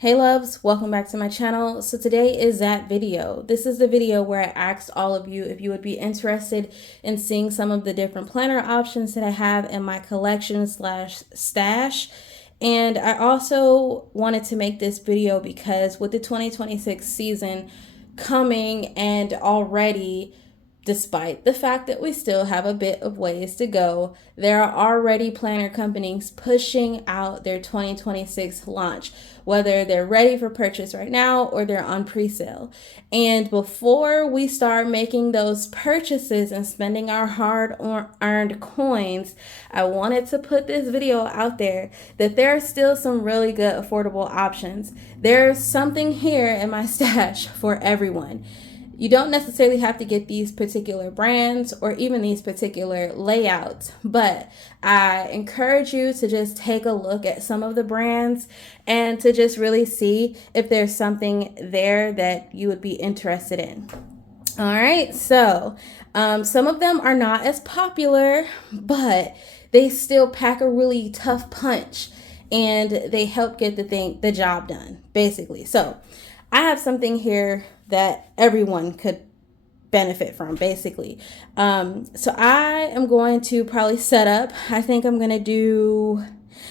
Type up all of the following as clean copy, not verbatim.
Hey loves, welcome back to my channel. So today is that video. This is the video where I asked all of you if you would be interested in seeing some of the different planner options that I have in my collection slash stash. And I also wanted to make this video because with the 2026 season coming and already, despite the fact that we still have a bit of ways to go, there are already planner companies pushing out their 2026 launch, whether they're ready for purchase right now or they're on pre-sale. And before we start making those purchases and spending our hard-earned coins, I wanted to put this video out there that there are still some really good affordable options. There's something here in my stash for everyone. You don't necessarily have to get these particular brands or even these particular layouts, but I encourage you to just take a look at some of the brands and to just really see if there's something there that you would be interested in. All right, so some of them are not as popular, but they still pack a really tough punch and they help get the job done, basically. So I have something here that everyone could benefit from, basically. So I am going to probably set up. I think I'm gonna do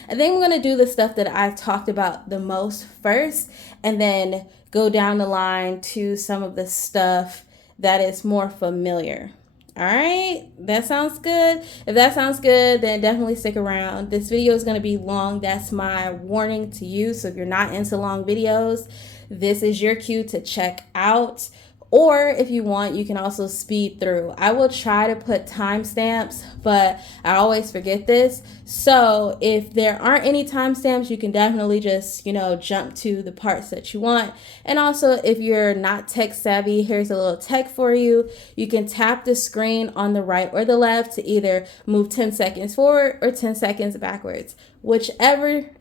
the stuff that I've talked about the most first, and then go down the line to some of the stuff that is more familiar. All right, that sounds good. If that sounds good, then definitely stick around. This video is going to be long. That's my warning to you. So if you're not into long videos, this is your cue to check out. Or if you want, you can also speed through. I will try to put timestamps, but I always forget this. So if there aren't any timestamps, you can definitely just, jump to the parts that you want. And also, if you're not tech savvy, here's a little tech for you. You can tap the screen on the right or the left to either move 10 seconds forward or 10 seconds backwards. Whichever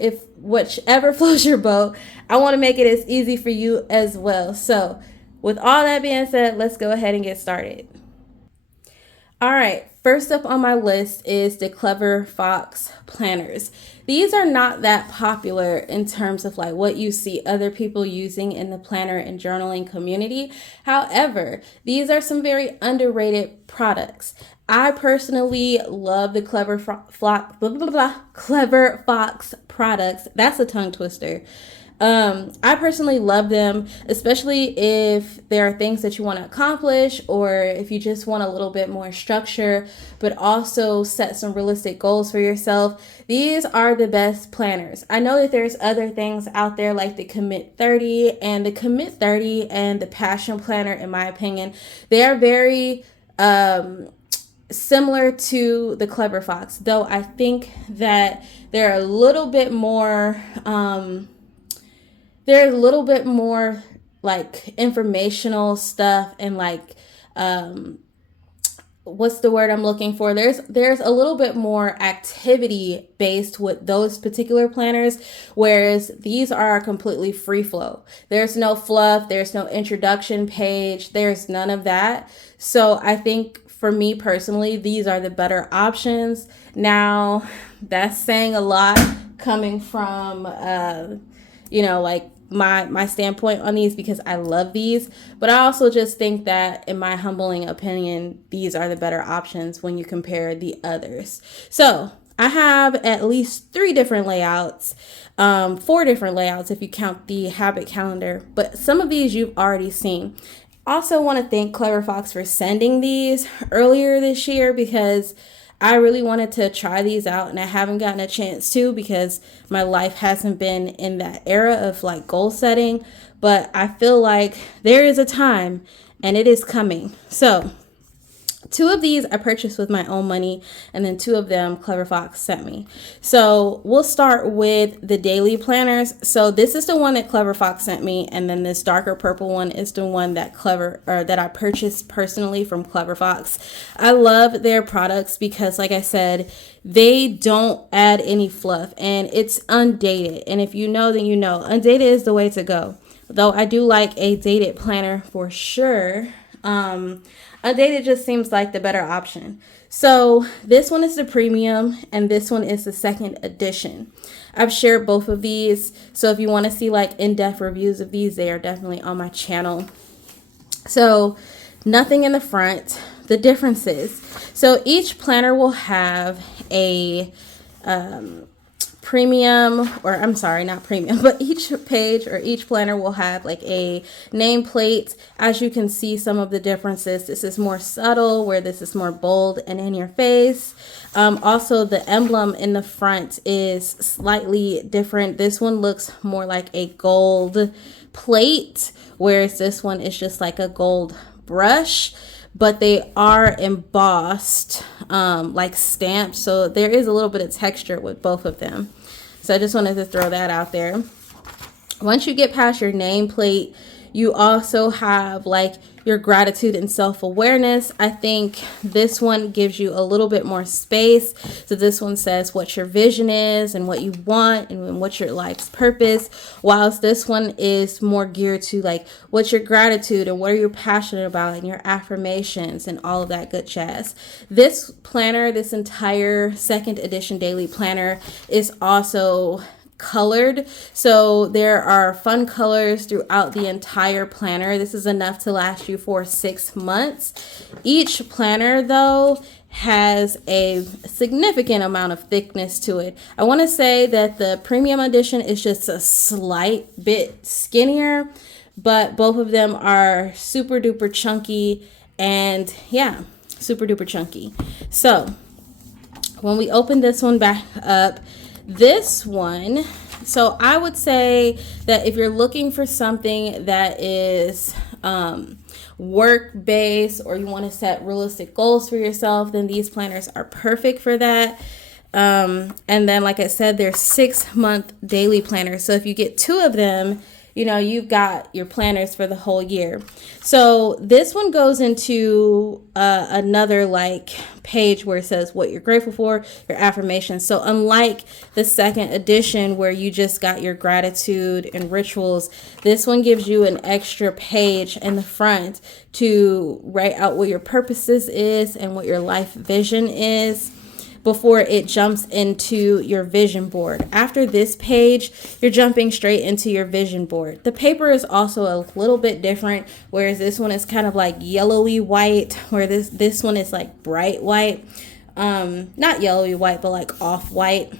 floats your boat. I want to make it as easy for you as well. So with all that being said, let's go ahead and get started. All right, first up on my list is the Clever Fox planners. These are not that popular in terms of like what you see other people using in the planner and journaling community. However, these are some very underrated products. I personally love the Clever Fox products. That's a tongue twister. I personally love them, especially if there are things that you want to accomplish or if you just want a little bit more structure, but also set some realistic goals for yourself. These are the best planners. I know that there's other things out there like the Commit 30 and the Passion Planner, in my opinion. They are very similar to the Clever Fox, though I think that they're a little bit more like informational stuff and like what's the word I'm looking for? There's a little bit more activity based with those particular planners, whereas these are completely free flow. There's no fluff, there's no introduction page, there's none of that. So I think for me personally, these are the better options. Now, that's saying a lot coming from like my standpoint on these, because I love these, but I also just think that, in my humbling opinion, these are the better options when you compare the others. So I have at least 4 different layouts if you count the habit calendar, but some of these you've already seen. Also want to thank Clever Fox for sending these earlier this year, because I really wanted to try these out and I haven't gotten a chance to, because my life hasn't been in that era of like goal setting, but I feel like there is a time and it is coming. So 2 of these I purchased with my own money, and then 2 of them Clever Fox sent me. So we'll start with the daily planners. So this is the one that Clever Fox sent me, and then this darker purple one is the one that I purchased personally from Clever Fox. I love their products because, like I said, they don't add any fluff and it's undated. And if you know, then you know. Undated is the way to go. Though I do like a dated planner for sure. Undated just seems like the better option. So this one is the premium and this one is the second edition. I've shared both of these. So if you want to see like in-depth reviews of these, they are definitely on my channel. So nothing in the front. The differences. So each planner will have a premium, or I'm sorry, not premium, but each page or each planner will have like a nameplate. As you can see, some of the differences. This is more subtle, where this is more bold and in your face. Also, the emblem in the front is slightly different. This one looks more like a gold plate, whereas this one is just like a gold brush, but they are embossed like stamped, so there is a little bit of texture with both of them. So I just wanted to throw that out there. Once you get past your nameplate, you also have like your gratitude and self-awareness. I think this one gives you a little bit more space. So this one says what your vision is and what you want and what's your life's purpose, whilst this one is more geared to like what's your gratitude and what are you passionate about and your affirmations and all of that good jazz. This planner, this entire second edition daily planner, is also colored, so there are fun colors throughout the entire planner. This is enough to last you for 6 months. Each planner though has a significant amount of thickness to it. I want to say that the premium edition is just a slight bit skinnier, but both of them are super duper chunky, and yeah, super duper chunky. So when we open this one back up, this one, so I would say that if you're looking for something that is work-based, or you want to set realistic goals for yourself, then these planners are perfect for that. And then, like I said, they're 6-month daily planners. So if you get 2 of them, you know, you've got your planners for the whole year. So this one goes into another like page where it says what you're grateful for, your affirmations. So unlike the second edition where you just got your gratitude and rituals, this one gives you an extra page in the front to write out what your purposes is and what your life vision is before it jumps into your vision board. After this page, you're jumping straight into your vision board. The paper is also a little bit different, whereas this one is kind of like yellowy white, where this one is like bright white. Not yellowy white, but like off-white.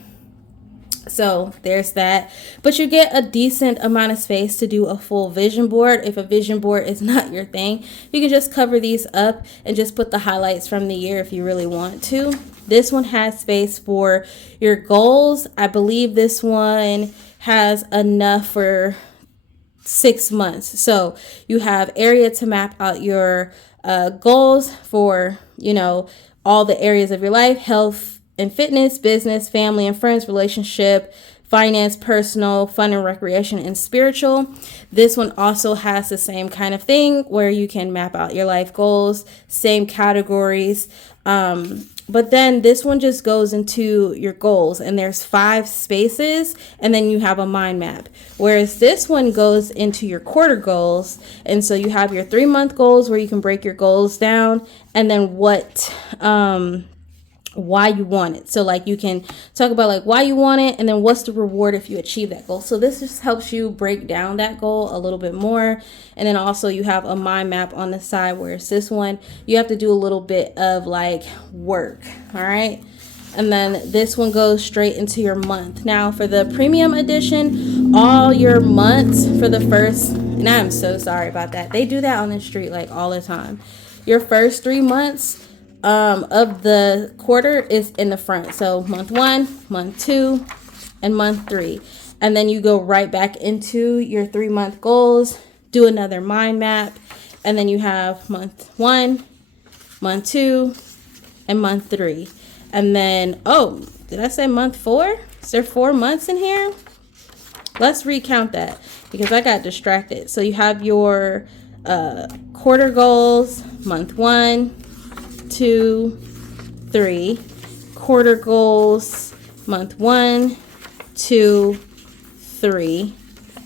So there's that. But you get a decent amount of space to do a full vision board. If a vision board is not your thing, you can just cover these up and just put the highlights from the year if you really want to. This one has space for your goals. I believe this one has enough for 6 months. So you have area to map out your goals for, you know, all the areas of your life: health and fitness, business, family and friends, relationship, finance, personal, fun and recreation, and spiritual. This one also has the same kind of thing where you can map out your life goals, same categories. But then this one just goes into your goals, and there's 5 spaces, and then you have a mind map. Whereas this one goes into your quarter goals, and so you have your 3-month goals where you can break your goals down, and then why you want it. So like you can talk about like why you want it, and then what's the reward if you achieve that goal. So this just helps you break down that goal a little bit more. And then also you have a mind map on the side, whereas this one you have to do a little bit of like work. All right. And then this one goes straight into your month. Now for the premium edition, all your months for the first, and I'm so sorry about that. They do that on the street like all the time. Your first 3 months of the quarter is in the front. So month 1, month 2, and month 3. And then you go right back into your 3-month goals, do another mind map, and then you have month 1, month 2, and month 3. And then, oh, did I say month 4? Is there 4 months in here? Let's recount that because I got distracted. So you have your quarter goals, month 1, 2, 3, quarter goals, month 1, 2, 3,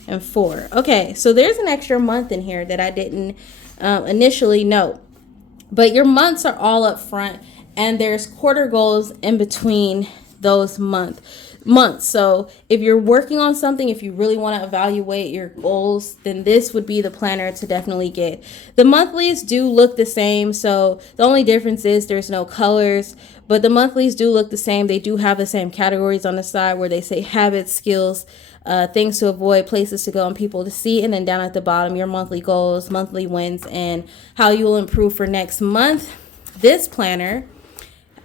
and 4. Okay, so there's an extra month in here that I didn't initially note, but your months are all up front, and there's quarter goals in between those months. So if you're working on something, if you really want to evaluate your goals, then this would be the planner to definitely get. The monthlies do look the same, so the only difference is there's no colors, but the monthlies do look the same. They do have the same categories on the side where they say habits, skills, things to avoid, places to go, and people to see. And then down at the bottom, your monthly goals, monthly wins, and how you will improve for next month. This planner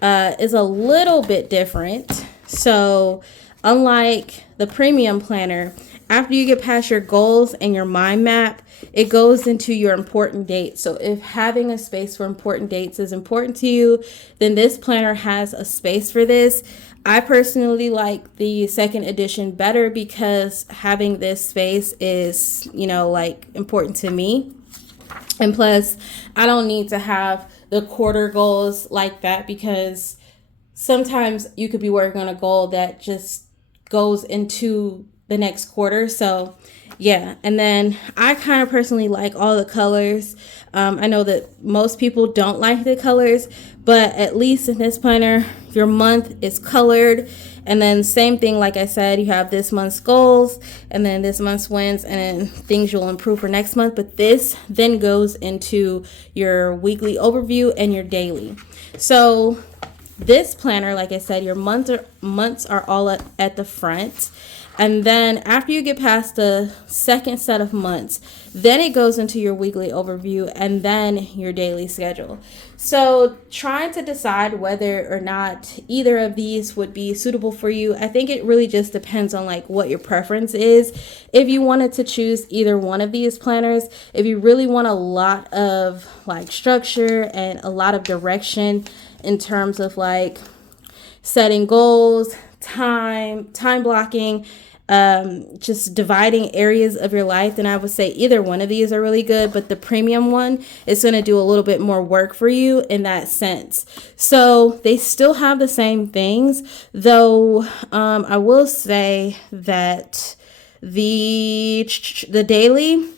is a little bit different. So unlike the premium planner, after you get past your goals and your mind map, it goes into your important dates. So if having a space for important dates is important to you, then this planner has a space for this. I personally like the second edition better because having this space is, like important to me. And plus, I don't need to have the quarter goals like that because sometimes you could be working on a goal that just goes into the next quarter. So yeah, and then I kind of personally like all the colors. I know that most people don't like the colors, but at least in this planner, your month is colored. And then same thing, like I said, you have this month's goals and then this month's wins and then things you'll improve for next month. But this then goes into your weekly overview and your daily. So this planner, like I said, your months are all at the front. And then after you get past the second set of months, then it goes into your weekly overview and then your daily schedule. So trying to decide whether or not either of these would be suitable for you, I think it really just depends on like what your preference is. If you wanted to choose either one of these planners, if you really want a lot of like structure and a lot of direction in terms of like setting goals, time blocking, just dividing areas of your life, then I would say either one of these are really good, but the premium one is going to do a little bit more work for you in that sense. So they still have the same things, though. I will say that the daily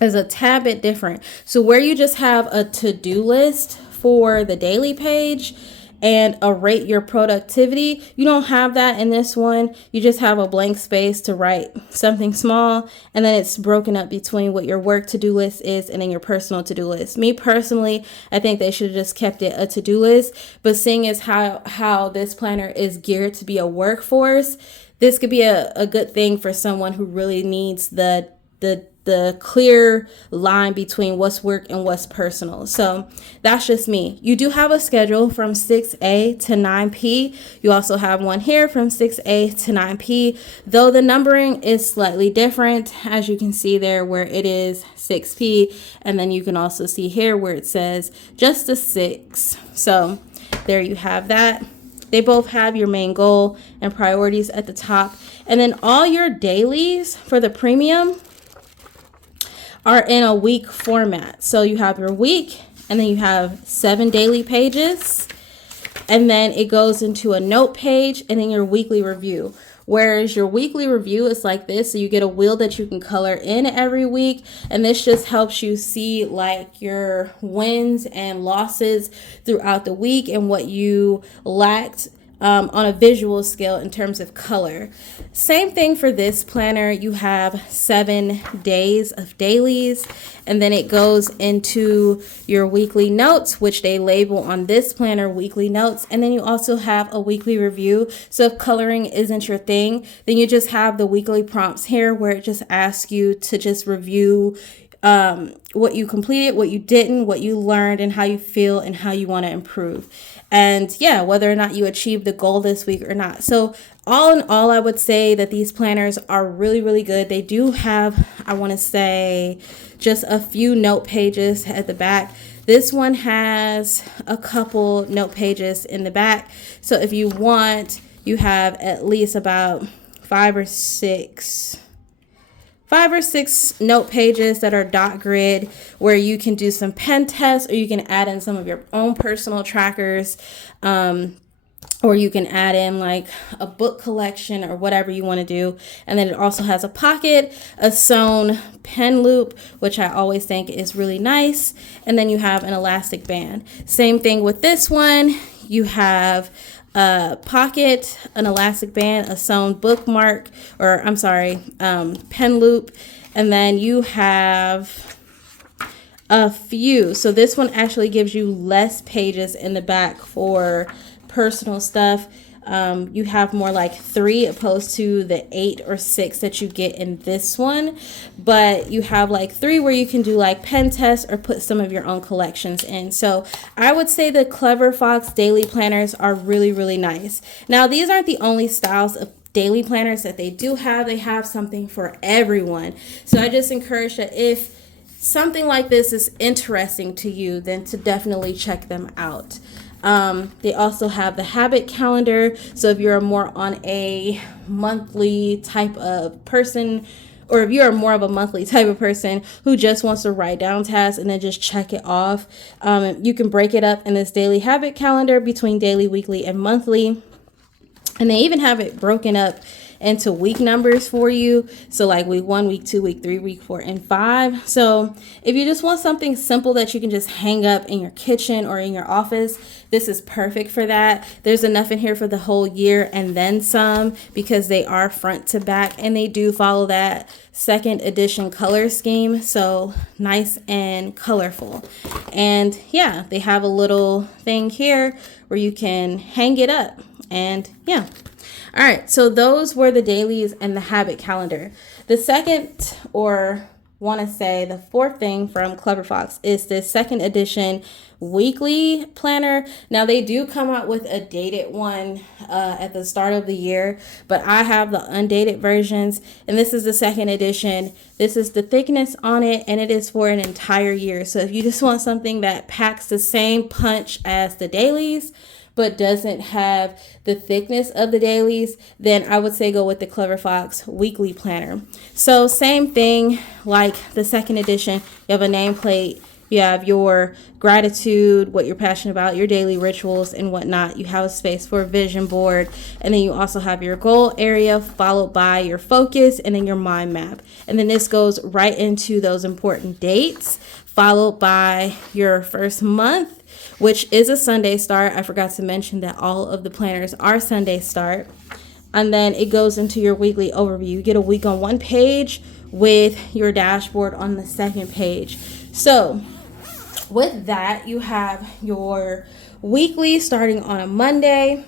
is a tad bit different. So where you just have a to-do list for the daily page and a rate your productivity, you don't have that in this one. You just have a blank space to write something small, and then it's broken up between what your work to-do list is and then your personal to-do list. Me personally, I think they should have just kept it a to-do list, but seeing as how this planner is geared to be a workforce, this could be a good thing for someone who really needs the clear line between what's work and what's personal. So that's just me. You do have a schedule from 6A to 9P. You also have one here from 6A to 9P, though the numbering is slightly different, as you can see there where it is 6P, and then you can also see here where it says just a 6. So there you have that. They both have your main goal and priorities at the top, and then all your dailies for the premium are in a week format. So you have your week, and then you have 7 daily pages, and then it goes into a note page, and then your weekly review. Whereas your weekly review is like this, so you get a wheel that you can color in every week, and this just helps you see like your wins and losses throughout the week and what you lacked on a visual scale in terms of color. Same thing for this planner. You have 7 days of dailies, and then it goes into your weekly notes, which they label on this planner weekly notes. And then you also have a weekly review. So if coloring isn't your thing, then you just have the weekly prompts here where it just asks you to just review what you completed, what you didn't, what you learned, and how you feel and how you want to improve. And yeah, whether or not you achieved the goal this week or not. So all in all, I would say that these planners are really, really good. They do have, I want to say, just a few note pages at the back. This one has a couple note pages in the back. So if you want, you have at least about 5 or 6 note pages that are dot grid where you can do some pen tests, or you can add in some of your own personal trackers, or you can add in like a book collection or whatever you want to do. And then it also has a pocket, a sewn pen loop, which I always think is really nice. And then you have an elastic band. Same thing with this one. you have a pocket, an elastic band, a sewn bookmark, or I'm sorry, pen loop, and then you have a few. So this one actually gives you less pages in the back for personal stuff. You have more like 3 opposed to the 8 or 6 that you get in this one, but you have like 3 where you can do like pen tests or put some of your own collections in. So I would say the Clever Fox daily planners are really, really nice. Now these aren't the only styles of daily planners that they do have. They have something for everyone. So I just encourage that if something like this is interesting to you, then to definitely check them out. They also have the habit calendar. So if you're more on a monthly type of person, or if you're more of a monthly type of person who just wants to write down tasks and then just check it off, you can break it up in this daily habit calendar between daily, weekly, and monthly. And they even have it broken up into week numbers for you. So like week 1, week 2, week 3, week 4, and 5. So if you just want something simple that you can just hang up in your kitchen or in your office, this is perfect for that. There's enough in here for the whole year and then some, because they are front to back and they do follow that 2nd edition color scheme. So nice and colorful. And yeah, they have a little thing here where you can hang it up. And yeah. All right, so those were the dailies and the habit calendar. The second, or want to say the 4th thing from Clever Fox is the 2nd edition weekly planner. Now they do come out with a dated one at the start of the year, but I have the undated versions, and this is the 2nd edition. This is the thickness on it, and it is for an entire year. So if you just want something that packs the same punch as the dailies, but doesn't have the thickness of the dailies, then I would say go with the Clever Fox weekly planner. So same thing like the 2nd edition. You have a nameplate, you have your gratitude, what you're passionate about, your daily rituals and whatnot. You have a space for a vision board, and then you also have your goal area followed by your focus and then your mind map. And then this goes right into those important dates, followed by your first month, which is a Sunday start. I forgot to mention that all of the planners are Sunday start. And then it goes into your weekly overview. You get a week on one page with your dashboard on the second page. So with that, you have your weekly starting on a Monday.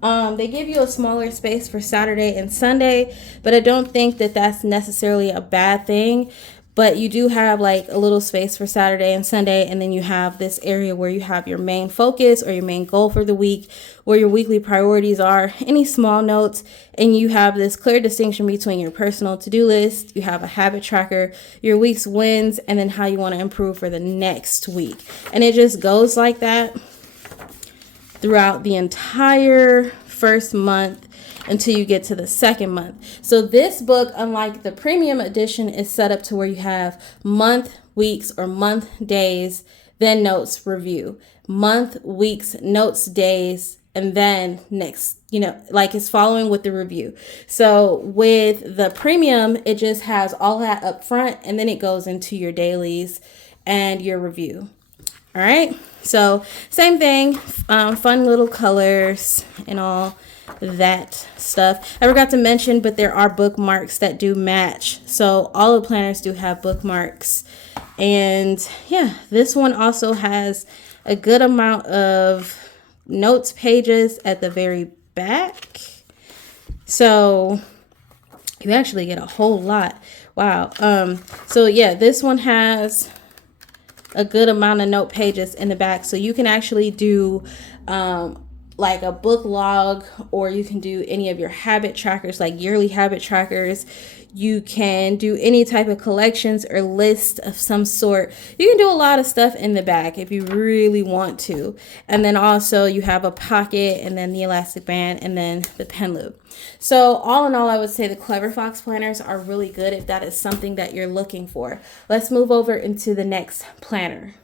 They give you a smaller space for Saturday and Sunday, but I don't think that that's necessarily a bad thing. But you do have like a little space for Saturday and Sunday, and then you have this area where you have your main focus or your main goal for the week, where your weekly priorities are, any small notes, and you have this clear distinction between your personal to-do list, you have a habit tracker, your week's wins, and then how you want to improve for the next week. And it just goes like that throughout the entire first month until you get to the second month. So this book, unlike the premium edition, is set up to where you have month, weeks, or month, days, then notes, review. Month, weeks, notes, days, and then next, like it's following with the review. So with the premium, it just has all that up front, and then it goes into your dailies and your review. All right. So same thing, fun little colors and all that stuff. I forgot to mention, but there are bookmarks that do match. So all the planners do have bookmarks. And yeah, this one also has a good amount of notes pages at the very back. So you actually get a whole lot. Wow. So yeah, this one has a good amount of note pages in the back. So you can actually do like a book log, or you can do any of your habit trackers, like yearly habit trackers. You can do any type of collections or list of some sort. You can do a lot of stuff in the back if you really want to. And then also you have a pocket, and then the elastic band, and then the pen loop. So all in all, I would say the Clever Fox planners are really good if that is something that you're looking for. Let's move over into the next planner.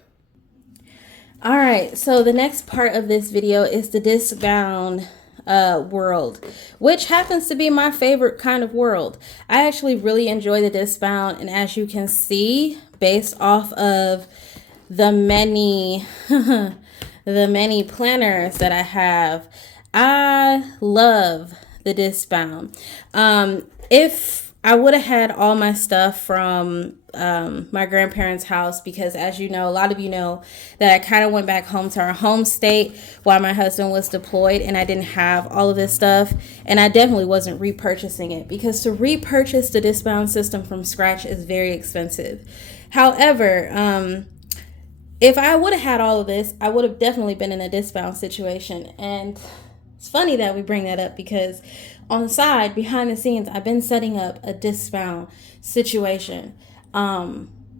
All right, so the next part of this video is the Discbound world, which happens to be my favorite kind of world. I actually really enjoy the Discbound, and as you can see, based off of the many the many planners that I have. I love the Discbound. If I would have had all my stuff from my grandparents' house, because as you know, a lot of you know that I kind of went back home to our home state while my husband was deployed, and I didn't have all of this stuff, and I definitely wasn't repurchasing it, because to repurchase the Discbound system from scratch is very expensive. However, if I would have had all of this, I would have definitely been in a Discbound situation. And it's funny that we bring that up, because on the side, behind the scenes, I've been setting up a Discbound situation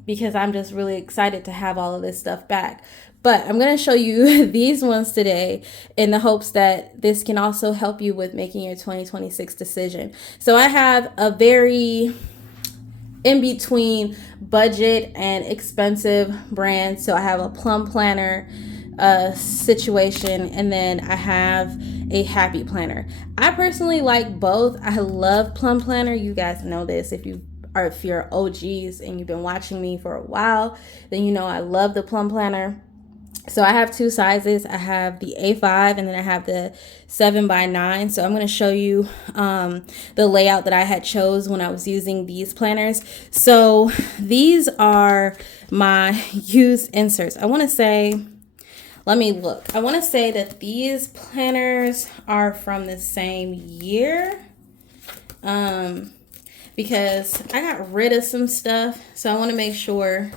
because I'm just really excited to have all of this stuff back. But I'm going to show you these ones today in the hopes that this can also help you with making your 2026 decision. So I have a very in between budget and expensive brand. So I have a Plum planner situation, and then I have a Happy planner. I personally like both. I love Plum planner. You guys know this. If you're OGs and you've been watching me for a while, then you know I love the Plum planner. So I have two sizes. I have the A5 and then I have the 7x9. So I'm going to show you the layout that I had chose when I was using these planners. So these are my used inserts. I want to say, let me look. I want to say that these planners are from the same year because I got rid of some stuff. So I want to make sure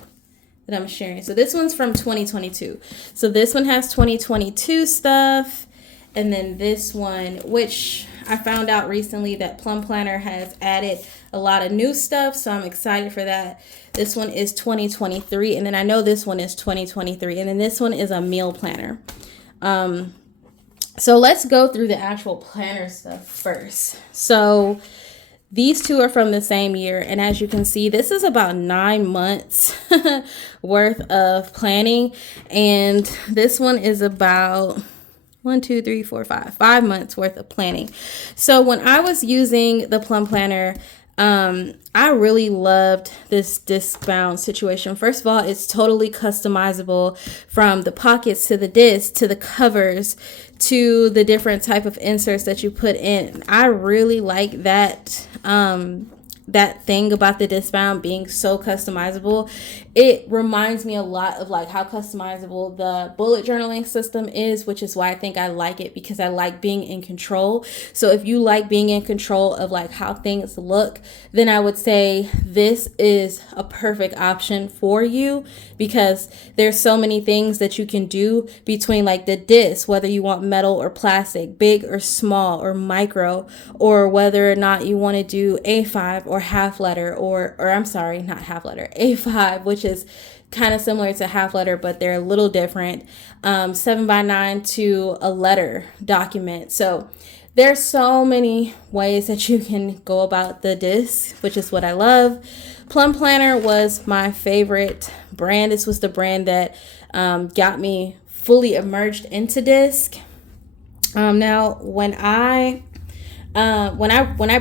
that I'm sharing. So this one's from 2022. So this one has 2022 stuff. And then this one, which I found out recently that Plum Planner has added a lot of new stuff. So I'm excited for that. This one is 2023. And then I know this one is 2023. And then this one is a meal planner. So let's go through the actual planner stuff first. So these two are from the same year, and as you can see, this is about 9 months worth of planning, and this one is about 5 months worth of planning. So when I was using the Plum planner, I really loved this Discbound situation. First of all, it's totally customizable, from the pockets to the disc to the covers to the different type of inserts that you put in. I really like that that thing about the Discbound being so customizable. It reminds me a lot of like how customizable the bullet journaling system is, which is why I think I like it, because I like being in control. So if you like being in control of like how things look, then I would say this is a perfect option for you, because there's so many things that you can do between like the disc, whether you want metal or plastic, big or small or micro, or whether or not you want to do A5 or half letter, or I'm sorry, not half letter, A5, which is kind of similar to half letter, but they're a little different. 7x9 to a letter document. So there's so many ways that you can go about the disc, which is what I love. Plum Planner was my favorite brand. This was the brand that got me fully immersed into disc. Now, when I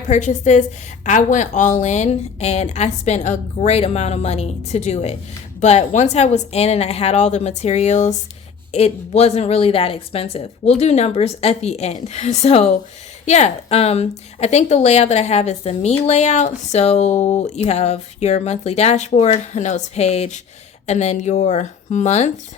purchased this, I went all in and I spent a great amount of money to do it. But once I was in and I had all the materials, it wasn't really that expensive. We'll do numbers at the end. So yeah, I think the layout that I have is the me layout. So you have your monthly dashboard, a notes page, and then your month.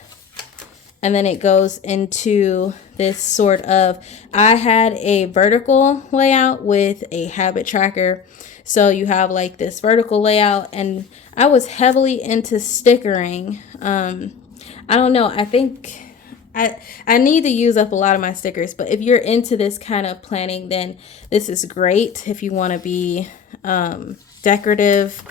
And then it goes into this sort of, I had a vertical layout with a habit tracker. So you have like this vertical layout, and I was heavily into stickering. I don't know. I think I need to use up a lot of my stickers, but if you're into this kind of planning, then this is great. If you want to be decorative,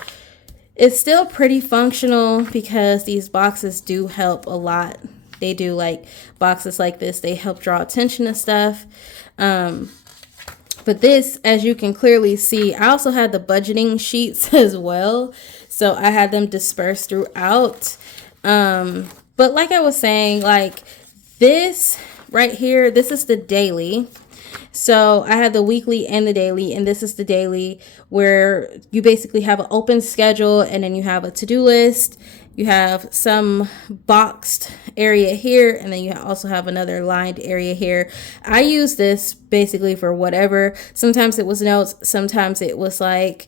it's still pretty functional because these boxes do help a lot. They do, like boxes like this, they help draw attention to stuff. But this, as you can clearly see, I also had the budgeting sheets as well. So I had them dispersed throughout. But like I was saying, like this right here, this is the daily. So I had the weekly and the daily, and this is the daily, where you basically have an open schedule and then you have a to-do list. You have some boxed area here, and then you also have another lined area here. I use this basically for whatever. Sometimes it was notes, sometimes it was like,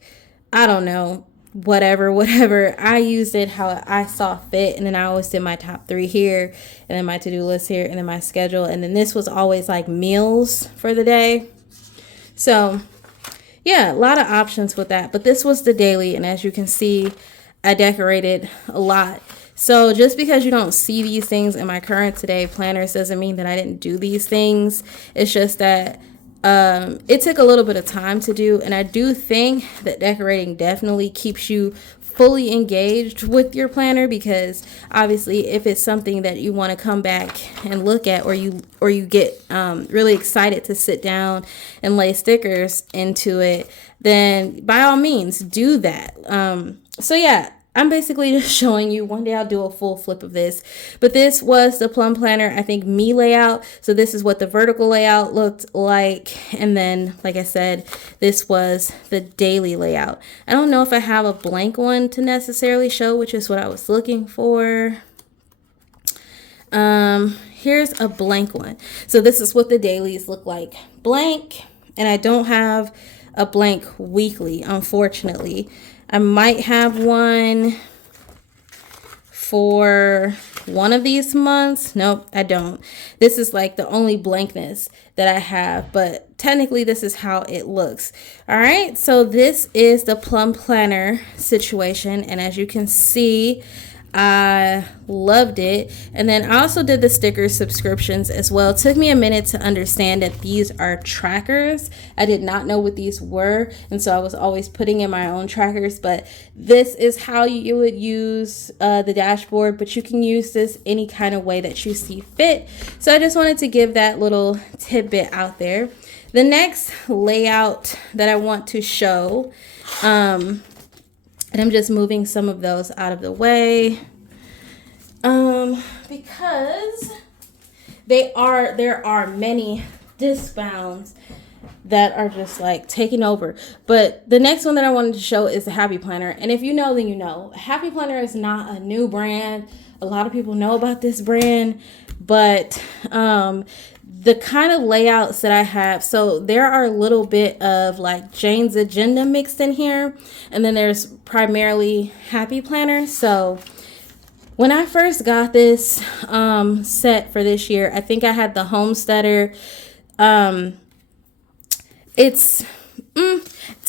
I don't know, whatever. I used it how I saw fit, and then I always did my top 3 here, and then my to-do list here, and then my schedule, and then this was always like meals for the day. So yeah, a lot of options with that, but this was the daily, and as you can see, I decorated a lot. So just because you don't see these things in my current today planners doesn't mean that I didn't do these things. It's just that it took a little bit of time to do, and I do think that decorating definitely keeps you fully engaged with your planner, because obviously if it's something that you want to come back and look at, or you get really excited to sit down and lay stickers into it, then by all means do that. So yeah, I'm basically just showing you. One day I'll do a full flip of this, but this was the Plum Planner, I think, me layout. So this is what the vertical layout looked like, and then like I said, this was the daily layout. I don't know if I have a blank one to necessarily show, which is what I was looking for. Here's a blank one. So this is what the dailies look like, blank, and I don't have a blank weekly, unfortunately. I might have one for one of these months. Nope, I don't. This is like the only blankness that I have, but technically this is how it looks. All right, so this is the Plum Planner situation, and as you can see, I loved it. And then I also did the sticker subscriptions as well. It took me a minute to understand that these are trackers. I did not know what these were, and so I was always putting in my own trackers, but this is how you would use the dashboard, but you can use this any kind of way that you see fit. So I just wanted to give that little tidbit out there. The next layout that I want to show, and I'm just moving some of those out of the way because there are many Discbounds that are just like taking over. But the next one that I wanted to show is the Happy Planner. And if you know, then you know. Happy Planner is not a new brand. A lot of people know about this brand, but the kind of layouts that I have, so there are a little bit of like Jane's Agenda mixed in here, and then there's primarily Happy Planner. So when I first got this set for this year, I think I had the Homesteader. To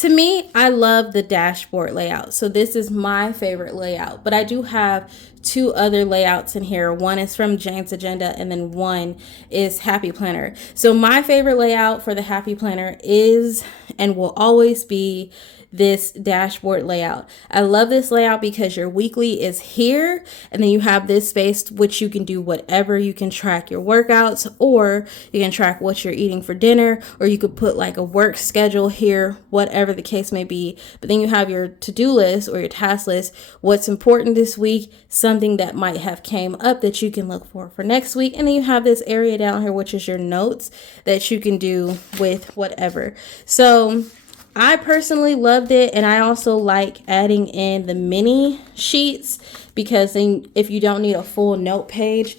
me, I love the dashboard layout. So this is my favorite layout, but I do have 2 other layouts in here. One is from Jane's Agenda, and then one is Happy Planner. So my favorite layout for the Happy Planner is and will always be this dashboard layout. I love this layout because your weekly is here, and then you have this space which you can do whatever. You can track your workouts, or you can track what you're eating for dinner, or you could put like a work schedule here, whatever the case may be. But then you have your to-do list or your task list, what's important this week, something that might have came up that you can look for next week, and then you have this area down here which is your notes that you can do with whatever. So I personally loved it, and I also like adding in the mini sheets, because then if you don't need a full note page,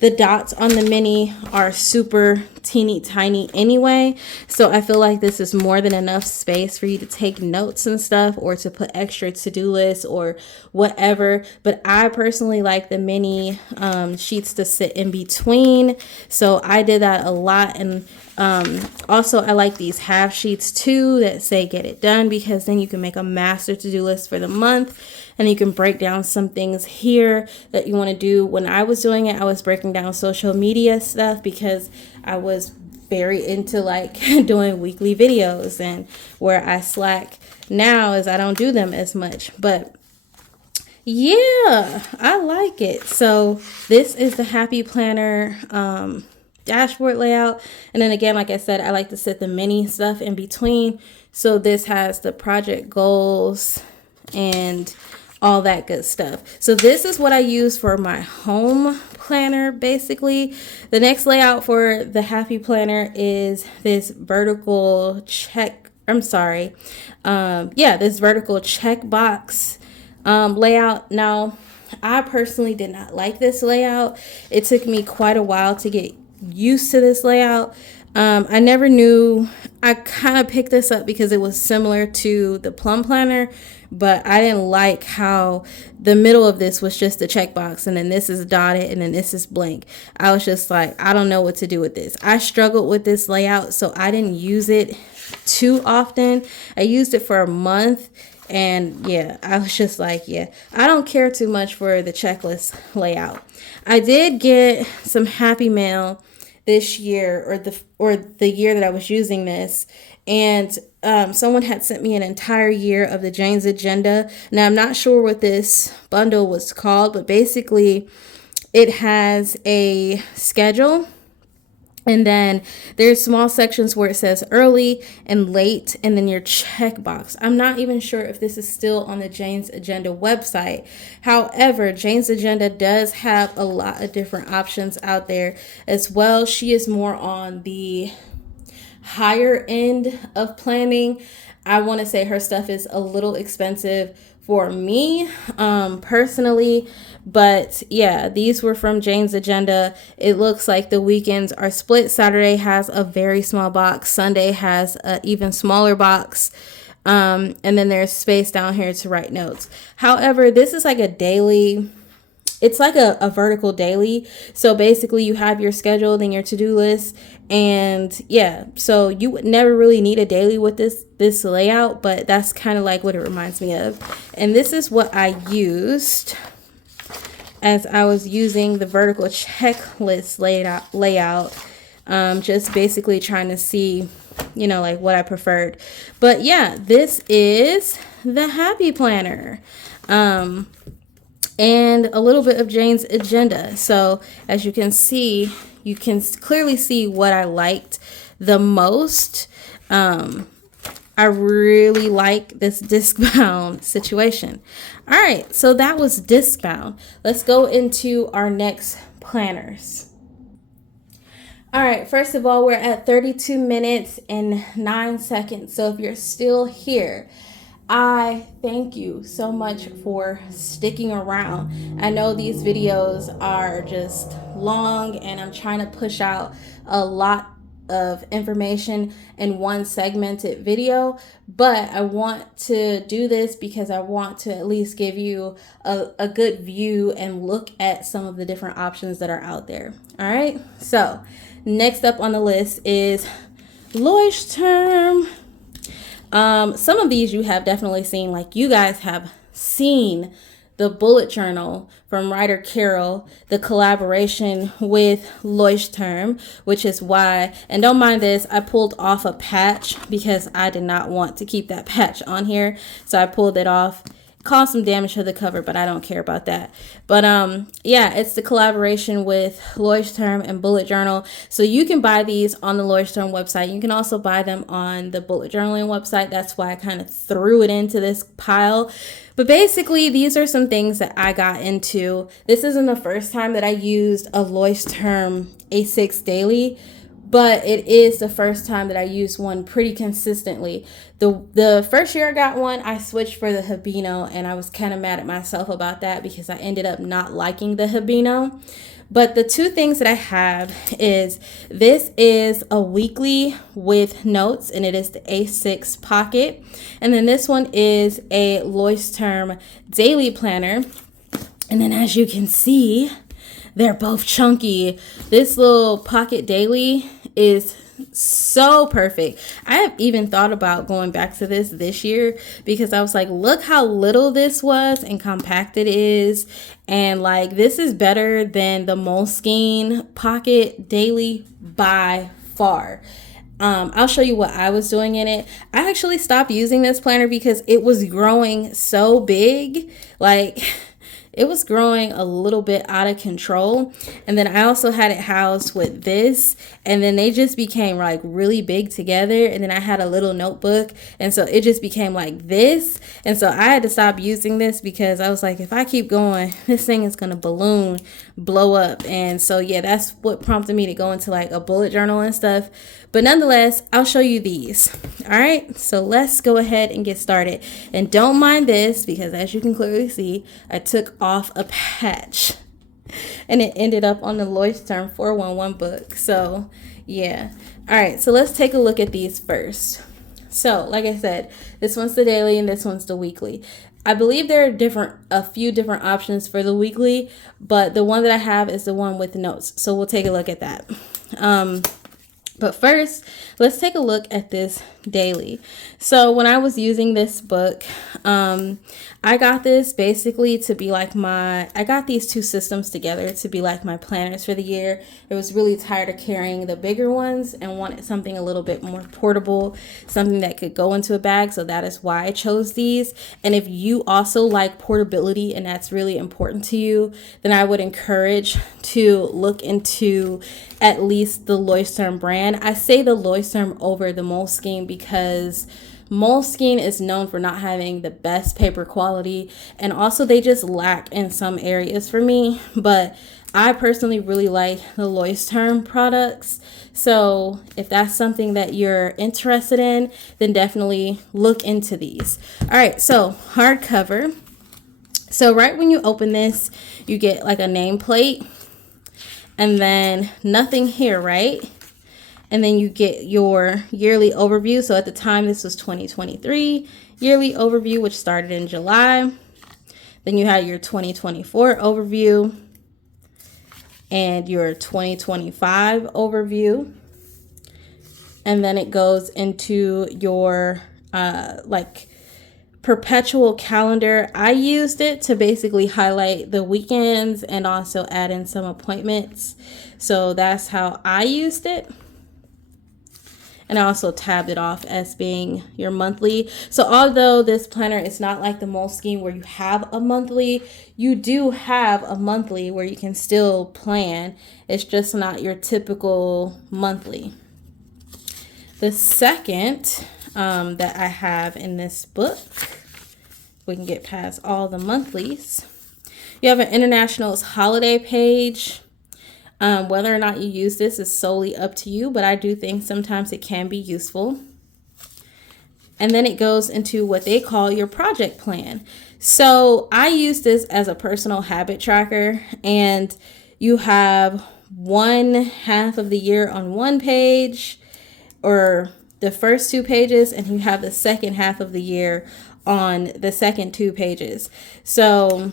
the dots on the mini are super teeny tiny anyway. So I feel like this is more than enough space for you to take notes and stuff, or to put extra to-do lists or whatever. But I personally like the mini sheets to sit in between. So I did that a lot. And also I like these half sheets too that say get it done, because then you can make a master to-do list for the month, and you can break down some things here that you want to do. When I was doing it, I was breaking down social media stuff because I was very into like doing weekly videos, and where I slack now is I don't do them as much. But yeah, I like it. So this is the Happy Planner dashboard layout. And then again, like I said, I like to set the mini stuff in between. So this has the project goals and all that good stuff. So this is what I use for my home planner, basically. The next layout for the Happy Planner is this vertical check. This vertical checkbox layout. Now, I personally did not like this layout. It took me quite a while to get used to this layout. I never knew. I kind of picked this up because it was similar to the Plum planner, but I didn't like how the middle of this was just a checkbox, and then this is dotted, and then this is blank. I was just like, I don't know what to do with this. I struggled with this layout, so I didn't use it too often. I used it for a month, and yeah, I was just like, yeah, I don't care too much for the checklist layout. I did get some Happy Mail this year, or the year that I was using this, and someone had sent me an entire year of the Jane's Agenda. Now I'm not sure what this bundle was called, but basically it has a schedule, and then there's small sections where it says early and late, and then your checkbox. I'm not even sure if this is still on the Jane's Agenda website. However, Jane's Agenda does have a lot of different options out there as well. She is more on the higher end of planning. I want to say her stuff is a little expensive for me personally, but yeah, these were from Jane's Agenda. It looks like the weekends are split. Saturday has a very small box, Sunday has an even smaller box, and then there's space down here to write notes. However, this is like a daily, it's like a vertical daily. So basically you have your schedule, then your to-do list, and yeah, so you would never really need a daily with this layout, but that's kind of like what it reminds me of. And this is what I used as I was using the vertical checklist layout, just basically trying to see, you know, like what I preferred. But yeah, this is the Happy Planner. And a little bit of Jane's Agenda. So as you can see, you can clearly see what I liked the most. I really like this Discbound situation. All right, so that was Discbound. Let's go into our next planners. All right, first of all, we're at 32 minutes and 9 seconds. So if you're still here, I thank you so much for sticking around. I know these videos are just long, and I'm trying to push out a lot of information in one segmented video, but I want to do this because I want to at least give you a good view and look at some of the different options that are out there. All right, so next up on the list is Leuchtturm. Some of these you have definitely seen, like you guys have seen the bullet journal from writer Carol, the collaboration with Leuchtturm, which is why, and don't mind this, I pulled off a patch because I did not want to keep that patch on here. So I pulled it off. Caused some damage to the cover, but I don't care about that. But yeah, it's the collaboration with Leuchtturm and Bullet Journal. So you can buy these on the Leuchtturm website. You can also buy them on the Bullet Journaling website. That's why I kind of threw it into this pile. But basically, these are some things that I got into. This isn't the first time that I used a Leuchtturm A6 daily, but it is the first time that I used one pretty consistently. The first year I got one, I switched for the Habino, and I was kind of mad at myself about that because I ended up not liking the Habino. But the two things that I have is, this is a weekly with notes, and it is the A6 Pocket. And then this one is a Leuchtturm daily planner. And then as you can see, they're both chunky. This little Pocket Daily is so perfect. I have even thought about going back to this year because I was like, look how little this was and compact it is. And like, this is better than the Moleskine Pocket Daily by far. I'll show you what I was doing in it. I actually stopped using this planner because it was growing so big. Like, it was growing a little bit out of control. And then I also had it housed with this, and then they just became like really big together. And then I had a little notebook, and so it just became like this. And so I had to stop using this because I was like, if I keep going, this thing is gonna blow up. And so yeah, that's what prompted me to go into like a bullet journal and stuff. But nonetheless, I'll show you these. All right, so let's go ahead and get started. And don't mind this because as you can clearly see, I took off a patch. And it ended up on the Leuchtturm 411 book. So, yeah. All right, so let's take a look at these first. So, like I said, this one's the daily and this one's the weekly. I believe there are a few different options for the weekly, but the one that I have is the one with notes. So we'll take a look at that. But first, let's take a look at this daily. So when I was using this book, I got this basically to be like I got these two systems together to be like my planners for the year. I was really tired of carrying the bigger ones and wanted something a little bit more portable, something that could go into a bag. So that is why I chose these. And if you also like portability and that's really important to you, then I would encourage to look into at least the Leuchtturm brand. I say the Leuchtturm over the Moleskine because Moleskine is known for not having the best paper quality, and also they just lack in some areas for me, but I personally really like the Leuchtturm products. So if that's something that you're interested in, then definitely look into these. All right, so hardcover. So right when you open this, you get like a nameplate and then nothing here, right? And then you get your yearly overview. So at the time, this was 2023 yearly overview, which started in July. Then you had your 2024 overview and your 2025 overview. And then it goes into your like perpetual calendar. I used it to basically highlight the weekends and also add in some appointments. So that's how I used it. And I also tabbed it off as being your monthly. So although this planner is not like the Moleskine where you have a monthly, you do have a monthly where you can still plan. It's just not your typical monthly. The second that I have in this book, we can get past all the monthlies. You have an Internationals holiday page. Whether or not you use this is solely up to you, but I do think sometimes it can be useful. And then it goes into what they call your project plan. So I use this as a personal habit tracker, and you have one half of the year on one page, or the first two pages, and you have the second half of the year on the second two pages. So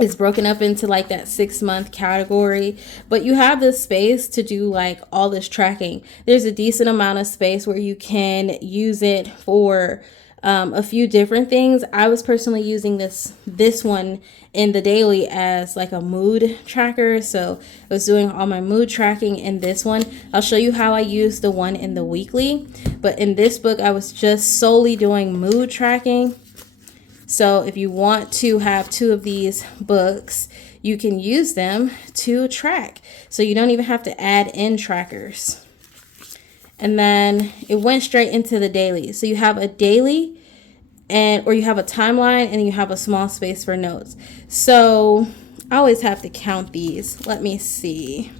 it's broken up into like that 6-month category, but you have this space to do like all this tracking. There's a decent amount of space where you can use it for a few different things. I was personally using this one in the daily as like a mood tracker. So I was doing all my mood tracking in this one. I'll show you how I use the one in the weekly, but in this book, I was just solely doing mood tracking. So if you want to have two of these books, you can use them to track. So you don't even have to add in trackers. And then it went straight into the daily. So you have a daily or you have a timeline, and you have a small space for notes. So I always have to count these. Let me see.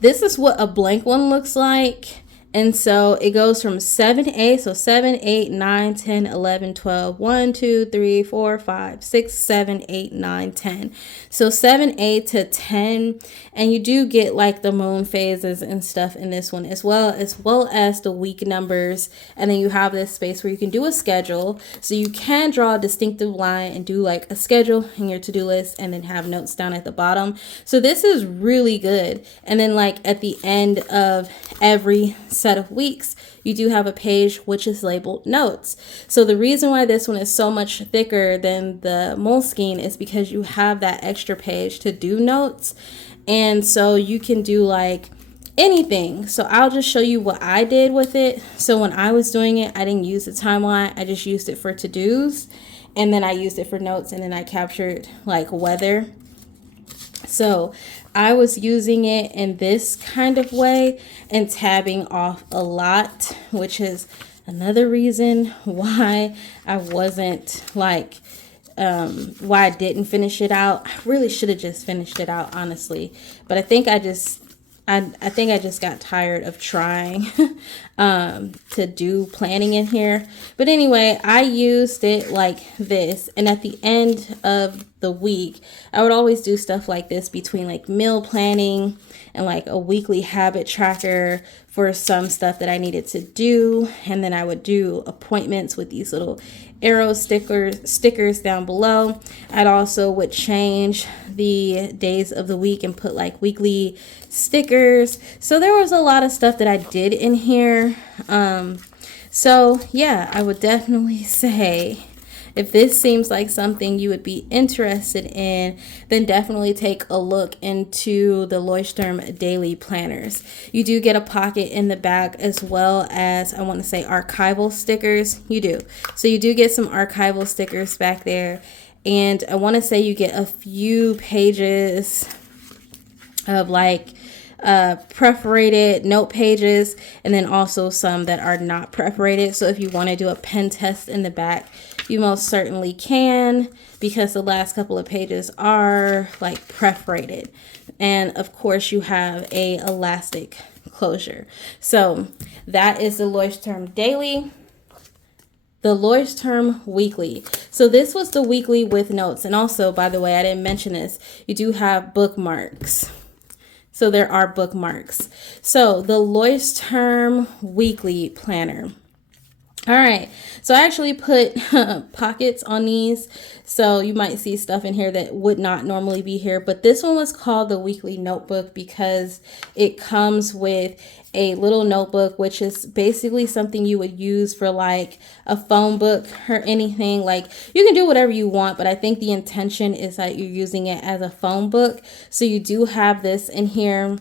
This is what a blank one looks like. And so it goes from 7A, so 7, 8, 9, 10, 11, 12, 1, 2, 3, 4, 5, 6, 7, 8, 9, 10. So 7A to 10, and you do get like the moon phases and stuff in this one as well as the week numbers. And then you have this space where you can do a schedule. So you can draw a distinctive line and do like a schedule in your to-do list and then have notes down at the bottom. So this is really good. And then like at the end of every set of weeks, you do have a page which is labeled notes. So the reason why this one is so much thicker than the Moleskine is because you have that extra page to do notes, and so you can do like anything. So I'll just show you what I did with it. So when I was doing it, I didn't use the timeline. I just used it for to-dos, and then I used it for notes, and then I captured like weather. So I was using it in this kind of way and tabbing off a lot, which is another reason why I wasn't like, why I didn't finish it out. I really should have just finished it out, honestly. But I think I just I think I just got tired of trying to do planning in here. But anyway, I used it like this. And at the end of the week, I would always do stuff like this between like meal planning and like a weekly habit tracker for some stuff that I needed to do. And then I would do appointments with these little arrow stickers down below. I'd also would change the days of the week and put like weekly stickers. So there was a lot of stuff that I did in here. So yeah, I would definitely say if this seems like something you would be interested in, then definitely take a look into the Leuchtturm daily planners. You do get a pocket in the back as well as, I want to say, archival stickers. You do. So you do get some archival stickers back there. And I want to say you get a few pages of like perforated note pages, and then also some that are not perforated. So if you want to do a pen test in the back, you most certainly can, because the last couple of pages are like perforated. And of course you have a elastic closure. So that is the Leuchtturm daily. The Leuchtturm weekly. So this was the weekly with notes. And also, by the way, I didn't mention this, you do have bookmarks. So there are bookmarks. So the Leuchtturm weekly planner. All right, so I actually put pockets on these, so you might see stuff in here that would not normally be here, but this one was called the weekly notebook because it comes with a little notebook, which is basically something you would use for like a phone book or anything. Like, you can do whatever you want, but I think the intention is that you're using it as a phone book. So you do have this in here,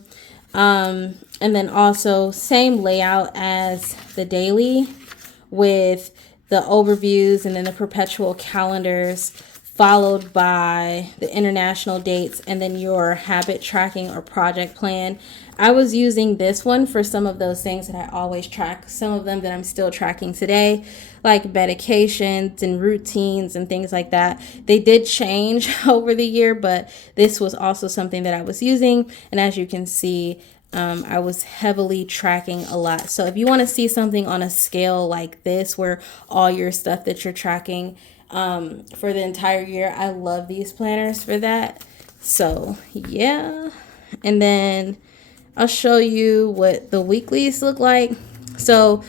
and then also same layout as the daily, with the overviews and then the perpetual calendars, followed by the international dates and then your habit tracking or project plan. I was using this one for some of those things that I always track, some of them that I'm still tracking today, like medications and routines and things like that. They did change over the year, but this was also something that I was using. And as you can see, I was heavily tracking a lot. So if you want to see something on a scale like this, where all your stuff that you're tracking for the entire year, I love these planners for that. So yeah, and then I'll show you what the weeklies look like. So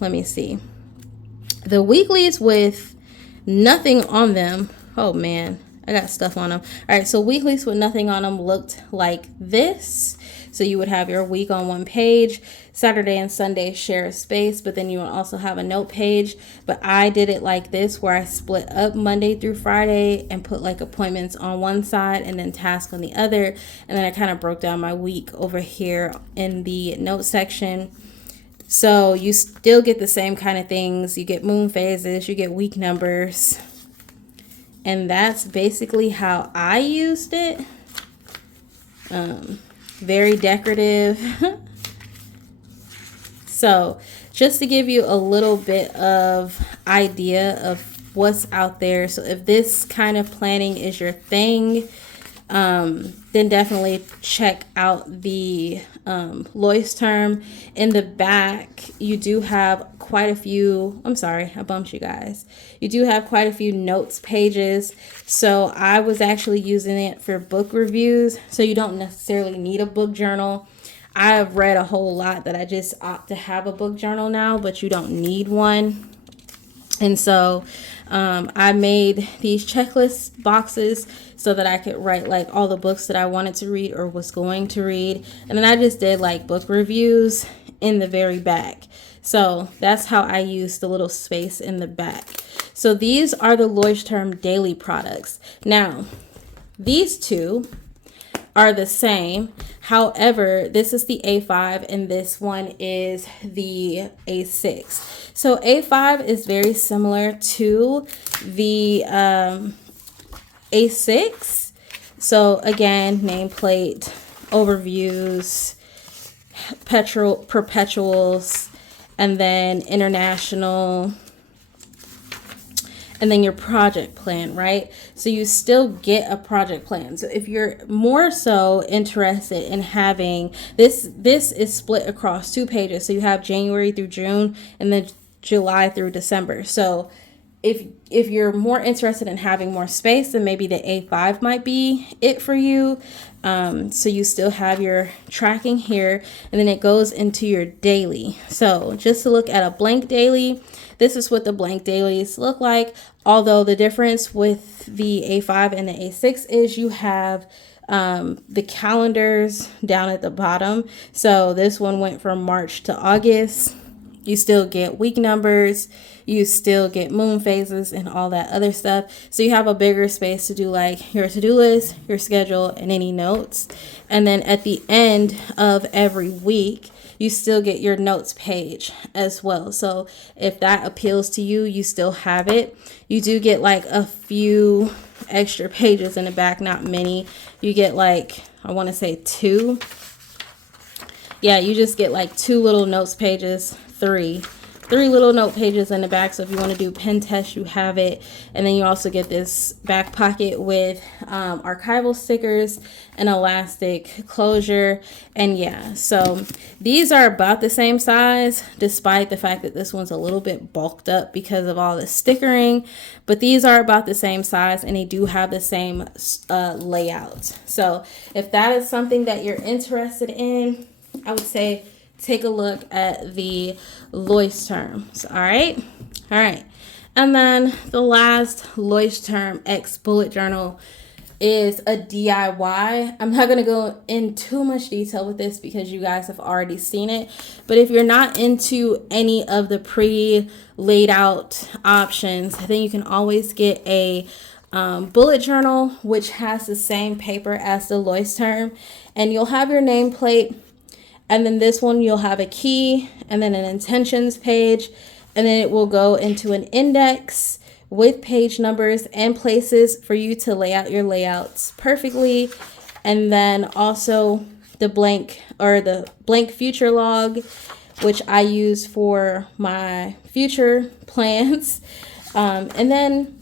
let me see. The weeklies with nothing on them. Oh man, I got stuff on them. All right, so weeklies with nothing on them looked like this. So you would have your week on one page. Saturday and Sunday share a space, but then you would also have a note page. But I did it like this, where I split up Monday through Friday and put like appointments on one side and then tasks on the other. And then I kind of broke down my week over here in the note section. So you still get the same kind of things. You get moon phases, you get week numbers. And that's basically how I used it. Very decorative. So just to give you a little bit of idea of what's out there. So if this kind of planning is your thing, then definitely check out the Leuchtturm. In the back, you do have quite a few, I'm sorry, I bumped you guys. You do have quite a few notes pages. So I was actually using it for book reviews. So you don't necessarily need a book journal. I've read a whole lot that I just opt to have a book journal now, but you don't need one. And so I made these checklist boxes so that I could write like all the books that I wanted to read or was going to read. And then I just did like book reviews in the very back. So that's how I use the little space in the back. So these are the Leuchtturm daily products. Now, these two are the same. However, this is the A5 and this one is the A6. So A5 is very similar to the A6. So again, nameplate, overviews, perpetuals, and then international. and then your project plan, right? So you still get a project plan. So if you're more so interested in having this is split across 2 pages. So you have January through June and then July through December. So if you're more interested in having more space, then maybe the A5 might be it for you. So you still have your tracking here, and then it goes into your daily. So just to look at a blank daily, this is what the blank dailies look like. Although the difference with the A5 and the A6 is you have the calendars down at the bottom. So this one went from March to August. You still get week numbers, you still get moon phases and all that other stuff. So you have a bigger space to do like your to-do list, your schedule, and any notes. And then at the end of every week, you still get your notes page as well. So if that appeals to you, you still have it. You do get like a few extra pages in the back, not many. You get like, I want to say 2. Yeah, you just get like 2 little notes pages, 3 little note pages in the back. So if you want to do pen test, you have it. And then you also get this back pocket with archival stickers, an elastic closure, and yeah, so these are about the same size, despite the fact that this one's a little bit bulked up because of all the stickering. But these are about the same size, and they do have the same layout. So if that is something that you're interested in, I would say take a look at the Leuchtturms. All right. And then the last Leuchtturm X bullet journal is a DIY. I'm not going to go in too much detail with this because you guys have already seen it. But if you're not into any of the pre-laid out options, then you can always get a bullet journal, which has the same paper as the Leuchtturm. And you'll have your nameplate. And then this one, you'll have a key and then an intentions page. And then it will go into an index with page numbers and places for you to lay out your layouts perfectly. And then also the blank future log, which I use for my future plans. And then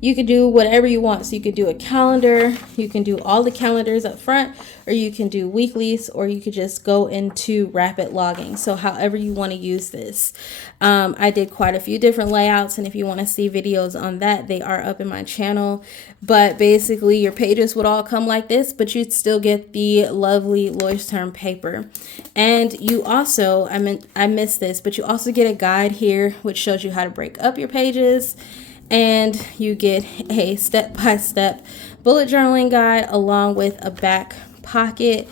you could do whatever you want. So you could do a calendar, you can do all the calendars up front, or you can do weeklies, or you could just go into rapid logging. So however you want to use this. I did quite a few different layouts, and if you want to see videos on that, they are up in my channel. But basically your pages would all come like this, but you'd still get the lovely Leuchtturm paper. And you also, I missed this, but you also get a guide here which shows you how to break up your pages. And you get a step-by-step bullet journaling guide along with a back pocket.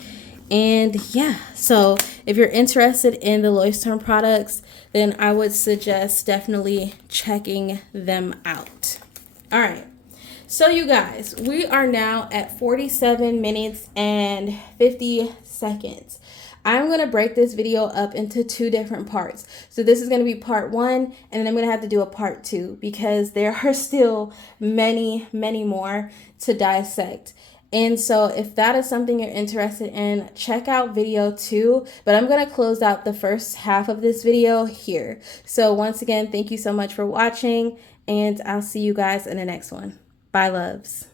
And yeah, so if you're interested in the Leuchtturm products, then I would suggest definitely checking them out. All right, so you guys, we are now at 47 minutes and 50 seconds. I'm going to break this video up into 2 different parts. So this is going to be part 1, and then I'm going to have to do a part 2 because there are still many more to dissect. And so if that is something you're interested in, check out video 2, but I'm going to close out the first half of this video here. So once again, thank you so much for watching, and I'll see you guys in the next one. Bye, loves.